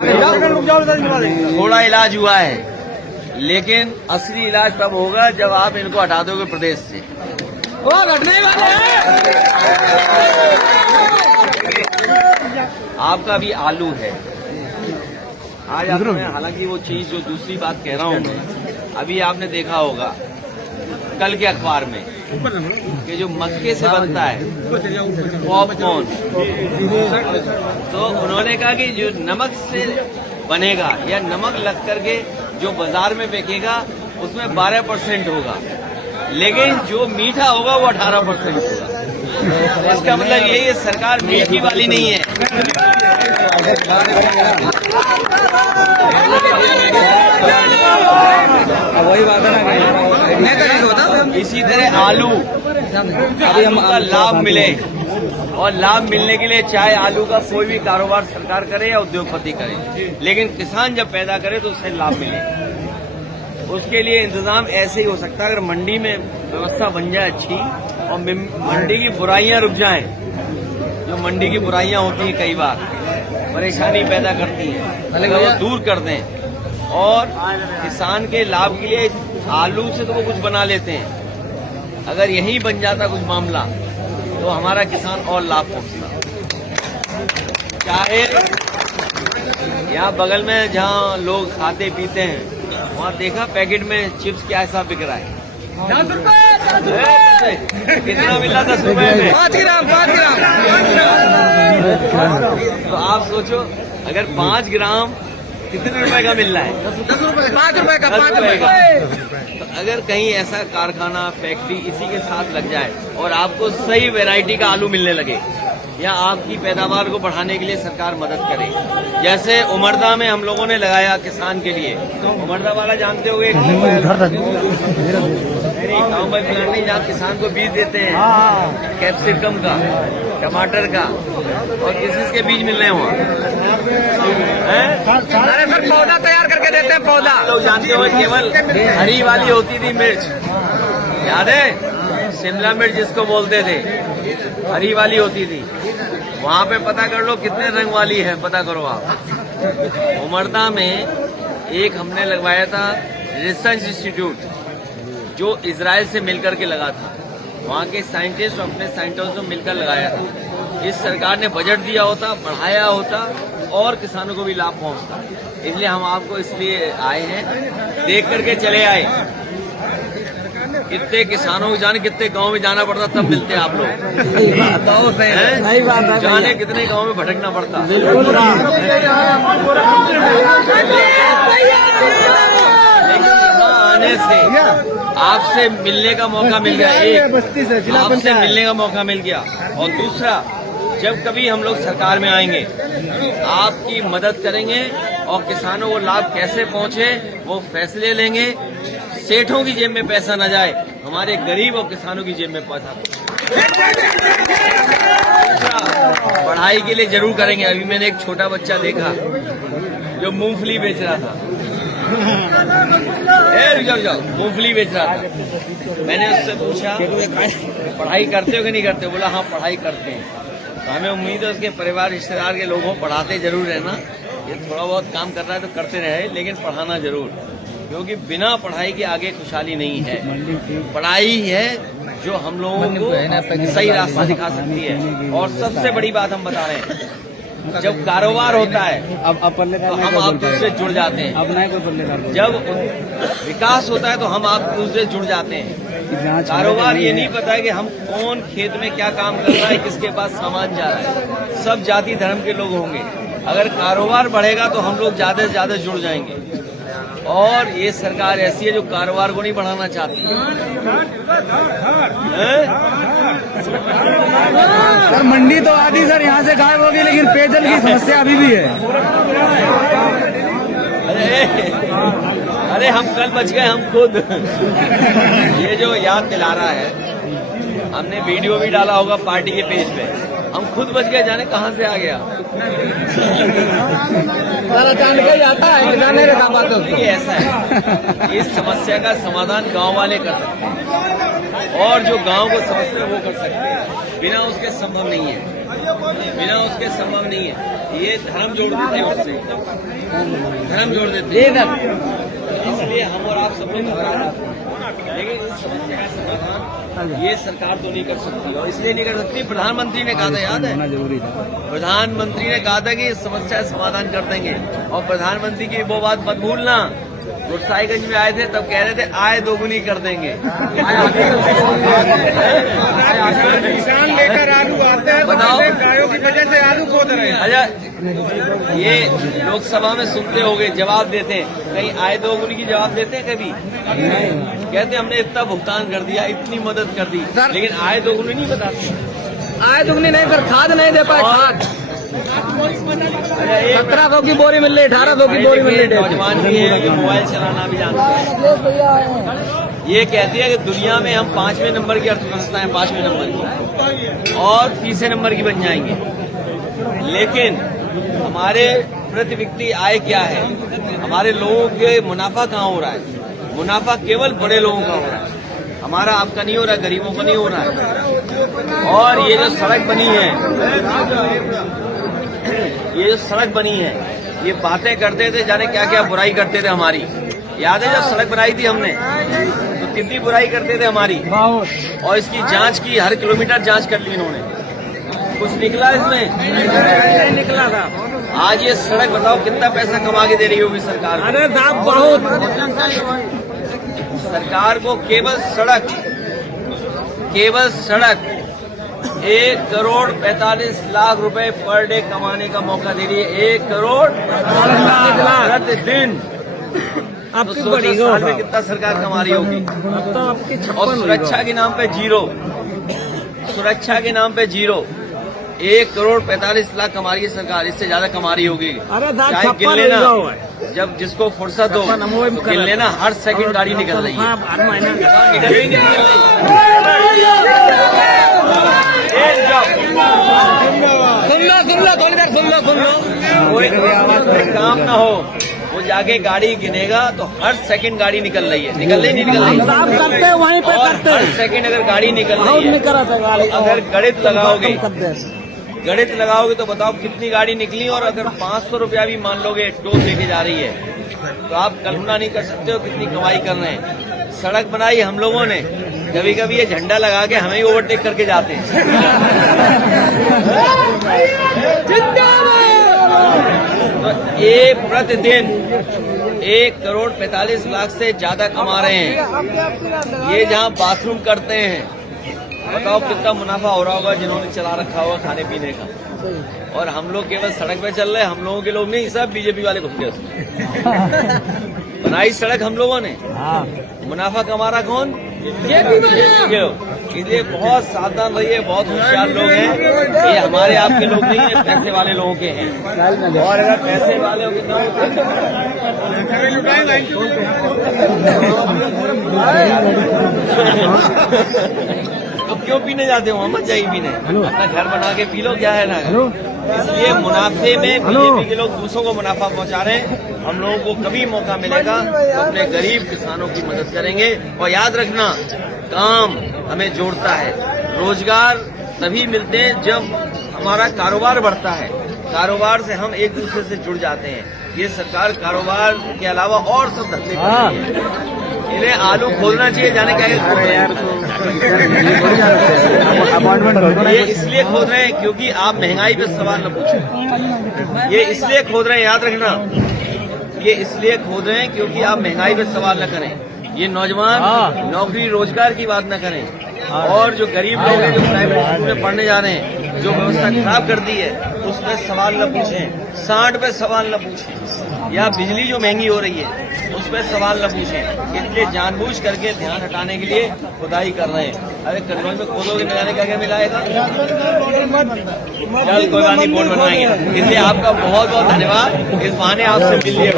थोड़ा इलाज हुआ है, लेकिन असली इलाज तब होगा जब आप इनको हटा दोगे प्रदेश से। आपका भी आलू है आज आपने, हालांकि वो चीज जो दूसरी बात कह रहा हूं मैं, अभी आपने देखा होगा कल के अखबार में कि जो मक्के से बनता है पॉपकॉर्न, तो उन्होंने कहा कि जो नमक से बनेगा या नमक लग करके जो बाजार में बिकेगा उसमें 12% होगा, लेकिन जो मीठा होगा वो 18% होगा। इसका मतलब यही है सरकार मीठी वाली नहीं है। वही बात है ना, इसी तरह आलू का लाभ मिले, और लाभ मिलने के लिए चाहे आलू का कोई भी कारोबार सरकार करे या उद्योगपति करे, लेकिन किसान जब पैदा करे तो उससे लाभ मिले। उसके लिए इंतजाम ऐसे ही हो सकता है अगर मंडी में व्यवस्था बन जाए अच्छी, और मंडी की बुराइयां रुक जाएं। जो मंडी की बुराइयां होती हैं कई बार परेशानी पैदा करती हैं, अगर वो दूर कर दें और किसान के लाभ के लिए आलू से तो वो कुछ बना लेते हैं, अगर यही बन जाता कुछ मामला तो हमारा किसान और लाभ पहुंचता। चाहे यहाँ बगल में जहाँ लोग खाते पीते हैं वहाँ देखा पैकेट में चिप्स क्या ऐसा बिक रहा है, 10 रुपए कितना मिला, 10 रुपए में 5 ग्राम। तो आप सोचो अगर 5 ग्राम कितने रुपए का मिल रहा है, 10 रुपए, 5 रुपए का, 5 रुपए का। तो अगर कहीं ऐसा कारखाना फैक्ट्री इसी के साथ लग जाए और आपको सही वैरायटी का आलू मिलने लगे, या आपकी पैदावार को बढ़ाने के लिए सरकार मदद करे, जैसे उमरदा में हम लोगों ने लगाया किसान के लिए, उमरदा वाला जानते हुए गाँव में प्लांट नहीं, जहाँ किसान को बीज देते हैं कैप्सिकम का, टमाटर का, और किस के बीज मिल रहे हैं वहाँ, फिर पौधा तैयार करके देते हैं। पौधा तो जानते हो केवल हरी वाली होती थी मिर्च, याद है, शिमला मिर्च जिसको बोलते थे, हरी वाली होती थी। वहाँ पे पता कर लो कितने रंग वाली है, पता करो आप। उमरदा में एक हमने लगवाया था रिसर्च इंस्टीट्यूट जो इजराइल से मिलकर के लगा था, वहाँ के साइंटिस्ट अपने साइंटिस्टों मिलकर लगाया था। इस सरकार ने बजट दिया होता, बढ़ाया होता और किसानों को भी लाभ पहुँचता। इसलिए हम आपको इसलिए आए हैं, देख करके चले आए। कितने किसानों को जाने कितने गांव में जाना पड़ता तब मिलते आप लोग, जाने कितने गांव में भटकना पड़ता। लेकिन यहाँ आने से आपसे मिलने का मौका मिल गया, एक आपसे मिलने का मौका मिल गया, और दूसरा जब कभी हम लोग सरकार में आएंगे आपकी मदद करेंगे और किसानों को लाभ कैसे पहुंचे वो फैसले लेंगे। सेठों की जेब में पैसा न जाए, हमारे गरीब और किसानों की जेब में पैसा पढ़ाई के लिए जरूर करेंगे। अभी मैंने एक छोटा बच्चा देखा जो मूंगफली बेच रहा था, मूंगफली बेच रहा था। मैंने उससे पूछा पढ़ाई करते हो कि नहीं करते हो, बोला हाँ पढ़ाई करते हैं। तो हमें उम्मीद है उसके परिवार रिश्तेदार के लोगों पढ़ाते जरूर रहना, ये थोड़ा बहुत काम कर रहा है तो करते रहे, लेकिन पढ़ाना जरूर, क्योंकि बिना पढ़ाई के आगे खुशहाली नहीं है। पढ़ाई है जो हम लोगों को सही रास्ता दिखा सकती है। और सबसे बड़ी बात हम बता रहे हैं, जब कारोबार होता है तो हम आप दूसरे जुड़ जाते हैं, जब विकास होता है तो हम आप दूसरे जुड़ जाते हैं। कारोबार ये नहीं पता है कि हम कौन खेत में क्या काम कर रहा है, किसके पास सामान जा रहा है, सब जाति धर्म के लोग होंगे। अगर कारोबार बढ़ेगा तो हम लोग ज्यादा से ज्यादा जुड़ जाएंगे, और ये सरकार ऐसी है जो कारोबार को नहीं बढ़ाना चाहती सर मंडी तो आधी सर यहाँ से गायब होगी, लेकिन पेयजल की समस्या अभी भी है। अरे हम कल बच गए, हम खुद ये जो याद दिला रहा है, हमने वीडियो भी डाला होगा पार्टी के पेज पे, हम खुद बच गए, जाने कहाँ से आ गया। देखिए ऐसा है, इस समस्या का समाधान गांव वाले कर सकते हैं, और जो गांव को समझते हैं वो कर सकते हैं, बिना उसके संभव नहीं है। बिना उसके संभव नहीं है। ये धर्म जोड़ देते हैं, उससे धर्म जोड़ देते हैं। इसलिए हम और आप सब लोग घबरा जाते हैं, लेकिन इस समस्या का समाधान ये सरकार तो नहीं कर सकती, और इसलिए नहीं कर सकती, प्रधानमंत्री ने कहा था, याद है, प्रधानमंत्री ने कहा था कि इस समस्या का समाधान कर देंगे। और प्रधानमंत्री की वो बात मत भूलना, गुरसाईगंज में आए थे तब कह रहे थे आय दोगुनी कर देंगे। किसान लेकर आलू आते हैं, बताओ, गायों की वजह से आलू खोद रहे हैं। अच्छा, ये लोकसभा में सुनते होंगे, जवाब देते हैं, कहीं आय दोगुनी की जवाब देते हैं कभी? कहते हमने इतना भुगतान कर दिया, इतनी मदद कर दी, लेकिन आय दोगुनी नहीं बताते। आय दुगनी नहीं, पर खाद नहीं दे पाए। खाद 1700 की बोरी मिल रही, 1800 की बोरी मिल रही। नौजवान भी है, जो मोबाइल चलाना भी जानते हैं, ये कहती है कि दुनिया में हम 5वें नंबर की अर्थव्यवस्था है, 5वें नंबर की, और 30वें नंबर की बन जाएंगे। लेकिन हमारे प्रति व्यक्ति आय क्या है? हमारे लोगों के मुनाफा कहाँ हो रहा है? मुनाफा केवल बड़े लोगों का हो रहा है, हमारा आपका नहीं हो रहा है, गरीबों का नहीं हो रहा है। और ये जो सड़क बनी है, ये जो सड़क बनी है, ये बातें करते थे, जाने क्या क्या बुराई करते थे हमारी। याद है जब सड़क बनाई थी हमने, तो कितनी बुराई करते थे हमारी, और इसकी जांच की, हर किलोमीटर जांच कर ली इन्होंने। कुछ निकला इसमें? नहीं निकला था। आज ये सड़क बताओ कितना पैसा कमा के दे रही होगी सरकार। अरे साहब बहुत, सरकार को केवल सड़क 1 करोड़ 45 लाख रुपए पर डे कमाने का मौका दे रही है। 1 करोड़ प्रतिदिन। अब तो सोचो साल में कितना सरकार कमा रही होगी। और सुरक्षा के नाम पे जीरो, सुरक्षा के नाम पे जीरो। 1 करोड़ 45 लाख कमा रही है सरकार, इससे ज्यादा कमा रही होगी। चाहे गिन लेना, जब जिसको फुर्सत हो तो गिन लेना, हर सेकंड गाड़ी निकल रही है। कोई काम ना हो, वो जाके गाड़ी गिनेगा तो हर सेकंड गाड़ी निकल रही है, निकल रही नहीं निकल रही? करते वहीं पे और करते हर सेकंड अगर गाड़ी निकल रही है, अगर गणित लगाओगे तो बताओ कितनी गाड़ी निकली। और अगर 500 रुपया भी मान लोगे टोल लेके जा रही है, तो आप कल्पना नहीं कर सकते हो कितनी कमाई कर रहे हैं। सड़क बनाई हम लोगों ने, कभी कभी ये झंडा लगा के हमें ही ओवरटेक करके जाते हैं। तो ये प्रतिदिन 1 करोड़ 45 लाख से ज्यादा कमा रहे हैं। ये जहाँ बाथरूम करते हैं, बताओ कितना मुनाफा हो रहा होगा जिन्होंने चला रखा होगा खाने पीने का। और हम लोग केवल सड़क पे चल रहे हैं, हम लोगों के लोग नहीं, सब बीजेपी वाले घुस गए उसमें। बनाई सड़क हम लोगों ने, मुनाफा कमा रहा कौन? इसलिए बहुत सावधान रहिए, बहुत होशियार लोग हैं ये, हमारे आपके लोग नहीं है, पैसे वाले लोगों के हैं। और अगर पैसे वाले हो तो क्यों पीने जाते हो? मत जाइए पीने, अपना घर बना के पी लो, क्या है ना। इसलिए मुनाफे में बीजेपी के लोग दूसरों को मुनाफा पहुंचा रहे हैं। हम लोगों को कभी मौका मिलेगा तो अपने गरीब किसानों की मदद करेंगे। और याद रखना, काम हमें जोड़ता है, रोजगार तभी मिलते हैं जब हमारा कारोबार बढ़ता है, कारोबार से हम एक दूसरे से जुड़ जाते हैं। ये सरकार कारोबार के अलावा और सब धंधे कर रही है। इन्हें आलू खोलना चाहिए, जाने क्या ये इसलिए खोद रहे हैं क्योंकि आप महंगाई पे सवाल न पूछें। ये इसलिए खोद रहे हैं, याद रखना, ये इसलिए खोद रहे हैं क्योंकि आप महंगाई पे सवाल न करें। ये नौजवान नौकरी रोजगार की बात न करें, और जो गरीब लोग हैं जो प्राइवेट स्कूल में पढ़ने जा रहे हैं, जो व्यवस्था खराब कर दी है उस पर सवाल न पूछें, 60 पे सवाल न पूछें, या बिजली जो महंगी हो रही है उस पर सवाल न पूछें। इसलिए जानबूझ करके ध्यान हटाने के लिए खुदाई कर रहे हैं। अरे कन्नौज में खोदोगे न जाने क्या क्या मिलाएगा। चल कोई बात नहीं, बोर्ड बनवाएंगे। इसलिए आपका बहुत बहुत धन्यवाद, इस बहाने आपसे मिल लिए।